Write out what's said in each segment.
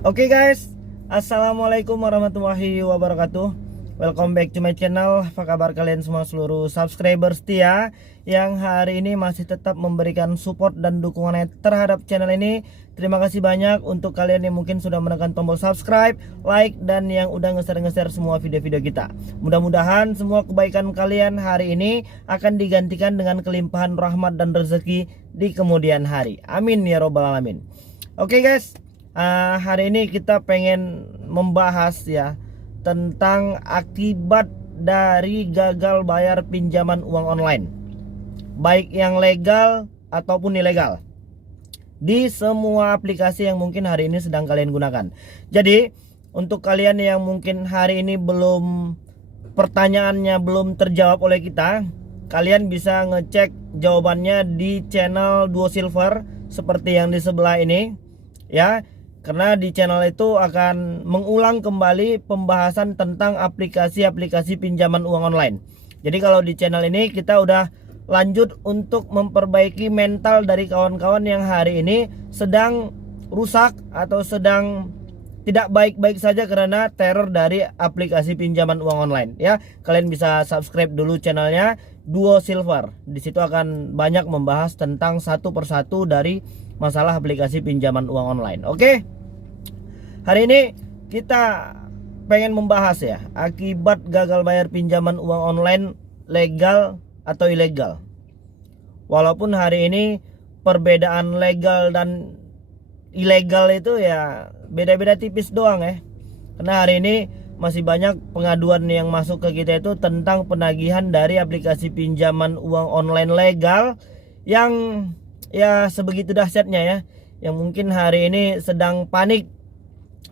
Oke guys, assalamualaikum warahmatullahi wabarakatuh. Welcome back to my channel. Apa kabar kalian semua seluruh subscriber setia yang hari ini masih tetap memberikan support dan dukungannya terhadap channel ini. Terima kasih banyak untuk kalian yang mungkin sudah menekan tombol subscribe, like, dan yang udah nge-share semua video-video kita. Mudah-mudahan semua kebaikan kalian hari ini akan digantikan dengan kelimpahan rahmat dan rezeki di kemudian hari. Amin ya robbal alamin. Oke guys, hari ini kita pengen membahas ya tentang akibat dari gagal bayar pinjaman uang online, baik yang legal ataupun ilegal, di semua aplikasi yang mungkin hari ini sedang kalian gunakan. Jadi untuk kalian yang mungkin hari ini pertanyaannya belum terjawab oleh kita, kalian bisa ngecek jawabannya di channel Duo Silver seperti yang di sebelah ini ya. Karena di channel itu akan mengulang kembali pembahasan tentang aplikasi-aplikasi pinjaman uang online. Jadi kalau di channel ini kita udah lanjut untuk memperbaiki mental dari kawan-kawan yang hari ini sedang rusak atau sedang tidak baik-baik saja karena teror dari aplikasi pinjaman uang online ya. Kalian bisa subscribe dulu channelnya Duo Silver. Di situ akan banyak membahas tentang satu persatu dari masalah aplikasi pinjaman uang online. Oke. Hari ini kita pengen membahas ya akibat gagal bayar pinjaman uang online, legal atau ilegal. Walaupun hari ini perbedaan legal dan ilegal itu ya beda-beda tipis doang ya. Karena hari ini masih banyak pengaduan yang masuk ke kita itu tentang penagihan dari aplikasi pinjaman uang online legal yang ya sebegitu dahsyatnya ya, yang mungkin hari ini sedang panik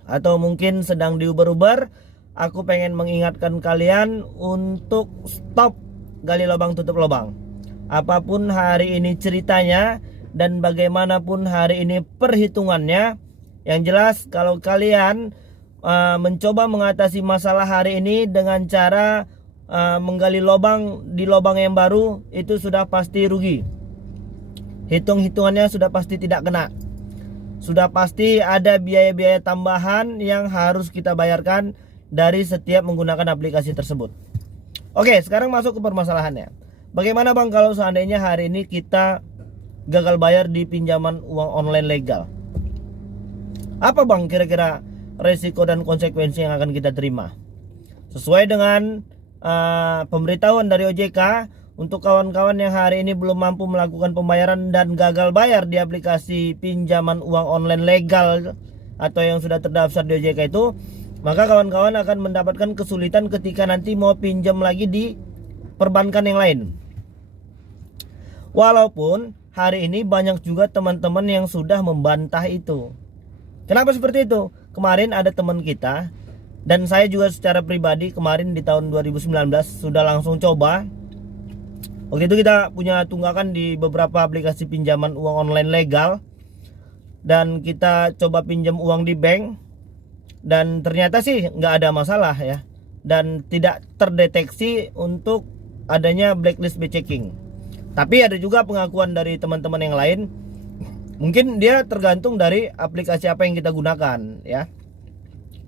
atau mungkin sedang diuber-uber. Aku pengen mengingatkan kalian untuk stop gali lubang tutup lubang. Apapun hari ini ceritanya dan bagaimanapun hari ini perhitungannya, yang jelas kalau kalian mencoba mengatasi masalah hari ini dengan cara menggali lubang di lubang yang baru, itu sudah pasti rugi. Hitung-hitungannya sudah pasti tidak kena. Sudah pasti ada biaya-biaya tambahan yang harus kita bayarkan dari setiap menggunakan aplikasi tersebut. Oke, sekarang masuk ke permasalahannya. Bagaimana bang kalau seandainya hari ini kita gagal bayar di pinjaman uang online legal? Apa bang kira-kira resiko dan konsekuensi yang akan kita terima? Sesuai dengan pemberitahuan dari OJK, untuk kawan-kawan yang hari ini belum mampu melakukan pembayaran dan gagal bayar di aplikasi pinjaman uang online legal atau yang sudah terdaftar di OJK itu, maka kawan-kawan akan mendapatkan kesulitan ketika nanti mau pinjam lagi di perbankan yang lain. Walaupun hari ini banyak juga teman-teman yang sudah membantah itu. Kenapa seperti itu? Kemarin ada teman kita, dan saya juga secara pribadi kemarin di tahun 2019 sudah langsung coba. Waktu itu kita punya tunggakan di beberapa aplikasi pinjaman uang online legal, dan kita coba pinjam uang di bank, dan ternyata sih nggak ada masalah ya, dan tidak terdeteksi untuk adanya blacklist checking. Tapi ada juga pengakuan dari teman-teman yang lain, mungkin dia tergantung dari aplikasi apa yang kita gunakan ya.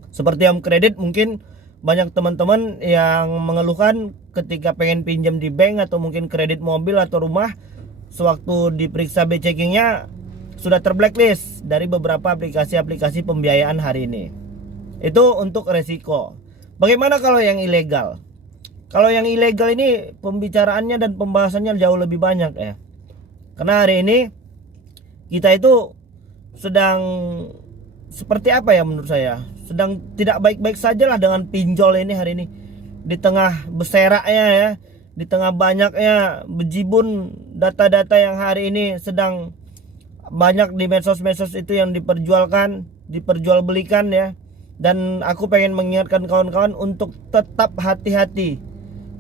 Seperti Om Kredit, mungkin banyak teman-teman yang mengeluhkan ketika pengen pinjam di bank atau mungkin kredit mobil atau rumah, sewaktu diperiksa checkingnya sudah terblacklist dari beberapa aplikasi-aplikasi pembiayaan hari ini. Itu untuk resiko. Bagaimana kalau yang ilegal? Kalau yang ilegal ini pembicaraannya dan pembahasannya jauh lebih banyak ya. Karena hari ini kita itu sedang seperti apa ya menurut saya, sedang tidak baik-baik saja lah dengan pinjol ini hari ini. Di tengah beseraknya ya, di tengah banyaknya bejibun data-data yang hari ini sedang banyak di medsos-medsos itu yang diperjualbelikan ya. Dan aku pengen mengingatkan kawan-kawan untuk tetap hati-hati.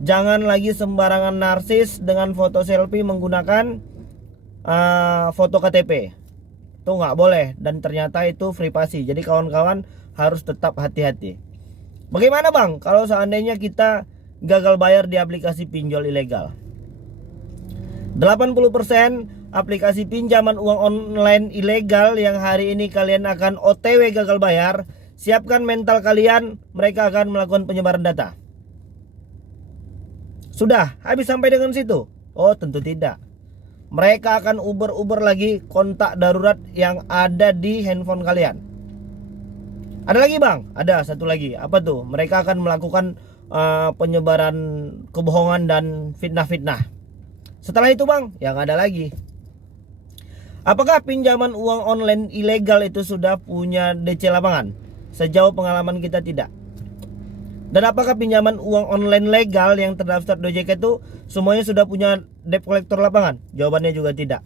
Jangan lagi sembarangan narsis dengan foto selfie menggunakan foto KTP. Itu nggak boleh, dan ternyata itu privasi. Jadi kawan-kawan harus tetap hati-hati. Bagaimana bang kalau seandainya kita gagal bayar di aplikasi pinjol ilegal? 80% aplikasi pinjaman uang online ilegal yang hari ini kalian akan OTW gagal bayar, siapkan mental kalian, mereka akan melakukan penyebaran data. Sudah habis sampai dengan situ? Oh, tentu tidak. Mereka akan uber-uber lagi kontak darurat yang ada di handphone kalian. Ada lagi bang? Ada satu lagi. Apa tuh? Mereka akan melakukan penyebaran kebohongan dan fitnah-fitnah. Setelah itu bang, yang ada lagi. Apakah pinjaman uang online ilegal itu sudah punya DC lapangan? Sejauh pengalaman kita tidak. Dan apakah pinjaman uang online legal yang terdaftar di OJK itu semuanya sudah punya debt collector lapangan? Jawabannya juga tidak.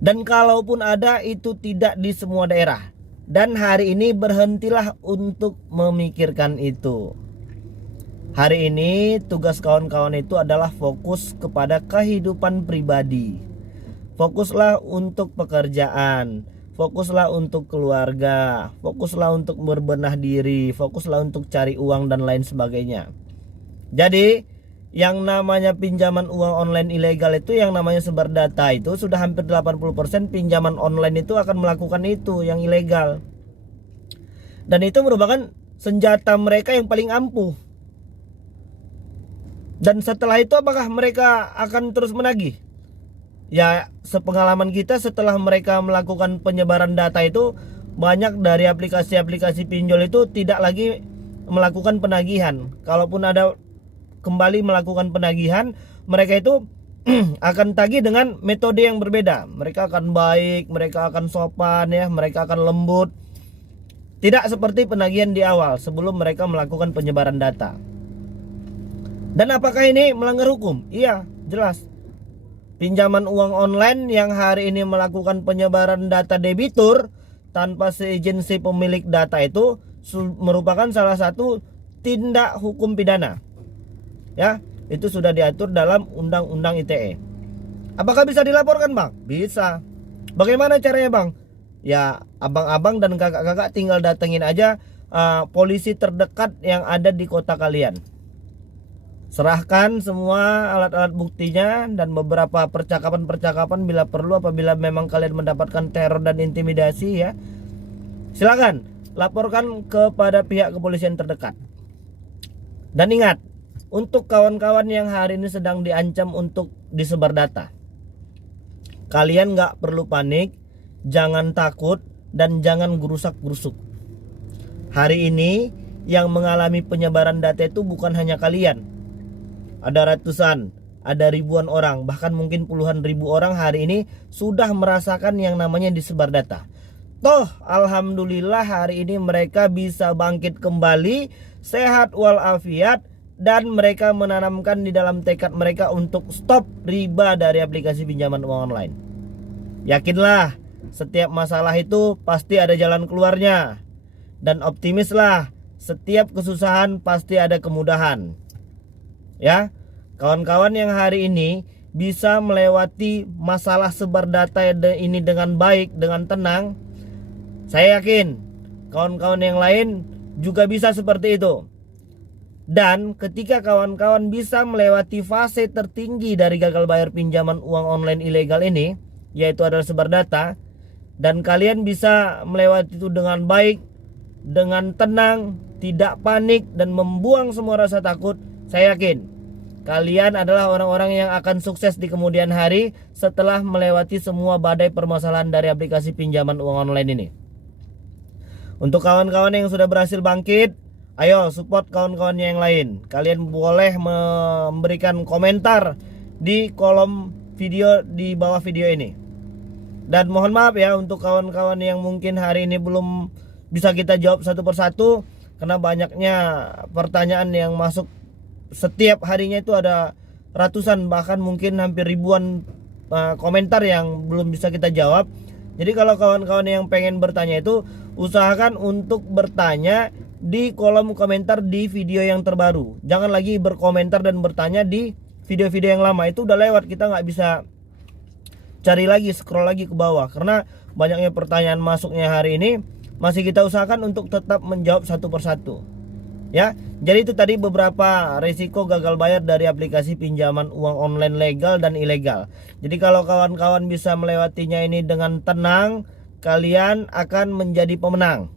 Dan kalaupun ada, itu tidak di semua daerah. Dan hari ini berhentilah untuk memikirkan itu. Hari ini tugas kawan-kawan itu adalah fokus kepada kehidupan pribadi. Fokuslah untuk pekerjaan, fokuslah untuk keluarga, fokuslah untuk berbenah diri, fokuslah untuk cari uang dan lain sebagainya. Jadi yang namanya pinjaman uang online ilegal itu, yang namanya sebar data itu, sudah hampir 80% pinjaman online itu akan melakukan itu yang ilegal. Dan itu merupakan senjata mereka yang paling ampuh. Dan setelah itu apakah mereka akan terus menagih? Ya, sepengalaman kita setelah mereka melakukan penyebaran data itu, banyak dari aplikasi-aplikasi pinjol itu tidak lagi melakukan penagihan. Kalaupun ada kembali melakukan penagihan, mereka itu akan tagih dengan metode yang berbeda. Mereka akan baik, mereka akan sopan ya, mereka akan lembut. Tidak seperti penagihan di awal sebelum mereka melakukan penyebaran data. Dan apakah ini melanggar hukum? Iya, jelas. Pinjaman uang online yang hari ini melakukan penyebaran data debitur tanpa seizin si pemilik data itu merupakan salah satu tindak hukum pidana. Ya, itu sudah diatur dalam Undang-Undang ITE. Apakah bisa dilaporkan, Bang? Bisa. Bagaimana caranya, Bang? Ya, abang-abang dan kakak-kakak tinggal datengin aja polisi terdekat yang ada di kota kalian. Serahkan semua alat-alat buktinya dan beberapa percakapan-percakapan bila perlu, apabila memang kalian mendapatkan teror dan intimidasi ya. Silakan laporkan kepada pihak kepolisian terdekat. Dan ingat, untuk kawan-kawan yang hari ini sedang diancam untuk disebar data, kalian gak perlu panik, jangan takut, dan jangan gerusak-gerusuk. Hari ini yang mengalami penyebaran data itu bukan hanya kalian. Ada ratusan, ada ribuan orang, bahkan mungkin puluhan ribu orang hari ini sudah merasakan yang namanya disebar data. Toh alhamdulillah hari ini mereka bisa bangkit kembali, sehat walafiat, dan mereka menanamkan di dalam tekad mereka untuk stop riba dari aplikasi pinjaman uang online. Yakinlah, setiap masalah itu pasti ada jalan keluarnya. Dan optimislah, setiap kesusahan pasti ada kemudahan. Ya, kawan-kawan yang hari ini bisa melewati masalah sebar data ini dengan baik, dengan tenang, saya yakin kawan-kawan yang lain juga bisa seperti itu. Dan ketika kawan-kawan bisa melewati fase tertinggi dari gagal bayar pinjaman uang online ilegal ini, yaitu adalah sebar data, dan kalian bisa melewati itu dengan baik, dengan tenang, tidak panik, dan membuang semua rasa takut, saya yakin kalian adalah orang-orang yang akan sukses di kemudian hari setelah melewati semua badai permasalahan dari aplikasi pinjaman uang online ini. Untuk kawan-kawan yang sudah berhasil bangkit, ayo support kawan-kawannya yang lain. Kalian boleh memberikan komentar di kolom video di bawah video ini. Dan mohon maaf ya untuk kawan-kawan yang mungkin hari ini belum bisa kita jawab satu persatu, karena banyaknya pertanyaan yang masuk. Setiap harinya itu ada ratusan, bahkan mungkin hampir ribuan komentar yang belum bisa kita jawab. Jadi kalau kawan-kawan yang pengen bertanya itu, usahakan untuk bertanya di kolom komentar di video yang terbaru. Jangan lagi berkomentar dan bertanya di video-video yang lama, itu udah lewat, kita nggak bisa cari lagi, scroll lagi ke bawah. Karena banyaknya pertanyaan masuknya hari ini, masih kita usahakan untuk tetap menjawab satu persatu. Ya, jadi itu tadi beberapa risiko gagal bayar dari aplikasi pinjaman uang online legal dan ilegal. Jadi kalau kawan-kawan bisa melewatinya ini dengan tenang, kalian akan menjadi pemenang.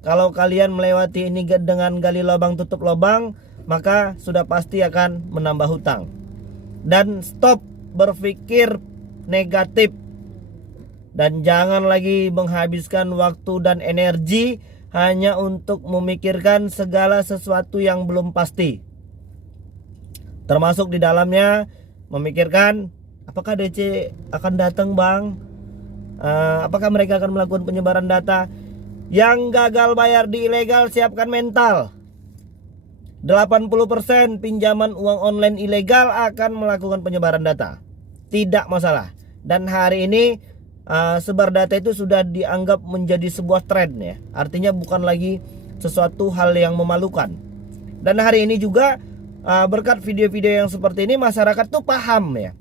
Kalau kalian melewati ini dengan gali lubang tutup lubang, maka sudah pasti akan menambah hutang. Dan stop berpikir negatif. Dan jangan lagi menghabiskan waktu dan energi hanya untuk memikirkan segala sesuatu yang belum pasti. Termasuk di dalamnya memikirkan apakah DC akan datang bang? Apakah mereka akan melakukan penyebaran data? Yang gagal bayar di ilegal siapkan mental. 80% pinjaman uang online ilegal akan melakukan penyebaran data. Tidak masalah. Dan hari ini sebar data itu sudah dianggap menjadi sebuah tren ya. Artinya bukan lagi sesuatu hal yang memalukan. Dan hari ini juga berkat video-video yang seperti ini masyarakat tuh paham ya.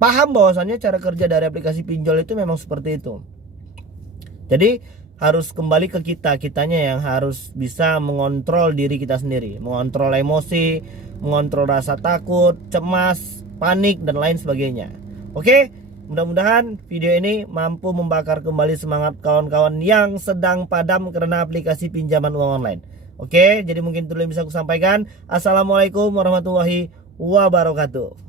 Paham bahwasannya cara kerja dari aplikasi pinjol itu memang seperti itu. Jadi harus kembali ke kitanya yang harus bisa mengontrol diri kita sendiri, mengontrol emosi, mengontrol rasa takut, cemas, panik dan lain sebagainya. Oke? Mudah-mudahan video ini mampu membakar kembali semangat kawan-kawan yang sedang padam karena aplikasi pinjaman uang online. Oke, jadi mungkin itu yang bisa aku sampaikan. Assalamualaikum warahmatullahi wabarakatuh.